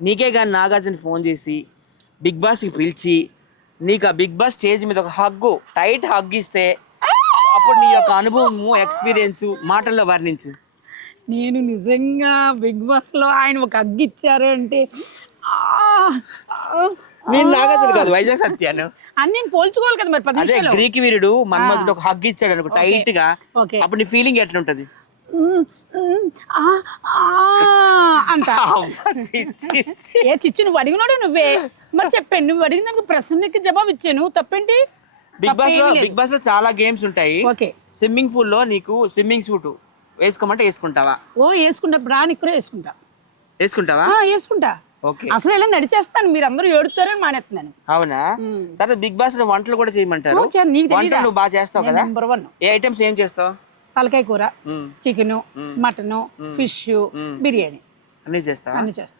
నీకే కానీ నాగార్జున ఫోన్ చేసి బిగ్ బాస్కి పిలిచి నీకు ఆ బిగ్ బాస్ స్టేజ్ మీద ఒక హగ్గు టైట్ హగ్ ఇస్తే అప్పుడు నీ యొక్క అనుభవము ఎక్స్పీరియన్స్ మాటల్లో వర్ణించు. నేను నిజంగా బిగ్ బాస్లో ఆయన ఒక అగ్గి ఇచ్చారు అంటే నేను నాగార్జున కాదు వైజాగ్ సత్యాను. అని నేను పోల్చుకోవాలి కదా మరి అదే గ్రీక్ వీరుడు మన్మధుడు ఒక హగ్ ఇచ్చాడు అనుకో టైట్గా ఓకే. అప్పుడు నీ ఫీలింగ్ ఎట్లుంటది? అంట. ఏ చిచ్చు నువ్వు అడిగినాడు నువ్వే. మరి చెప్పాను నువ్వు అడిగిన దానికి ప్రశ్నకి జవాబు ఇచ్చాను తప్పేంటి? బిగ్ బాస్లో. బిగ్ బాస్లో చాలా గేమ్స్ ఉంటాయి. ఓకే. స్విమ్మింగ్ పూల్లో నీకు స్విమ్మింగ్ సూట్ వేసుకోమంటే వేసుకుంటావా? ఓ వేసుకుంటా. ప్రాణికి కూడా వేసుకుంటా. వేసుకుంటావా? వేసుకుంటా. ఓకే. అసలు ఇలా నడిచేస్తాను. మీరు అందరూ ఏడుతారని మానేస్తున్నాను. అవునా? తర్వాత బిగ్ బాస్లో వంటలు కూడా చేయమంటారు. వంటలు? నువ్వు బాగా చేస్తావు కదా? నెంబర్ వన్ ఏ ఐటమ్స్ ఏం చేస్తావు? తలకాయ కూర. Chicken mutton fish biryani. అన్నీ చేస్తావా? అన్ని చేస్తా.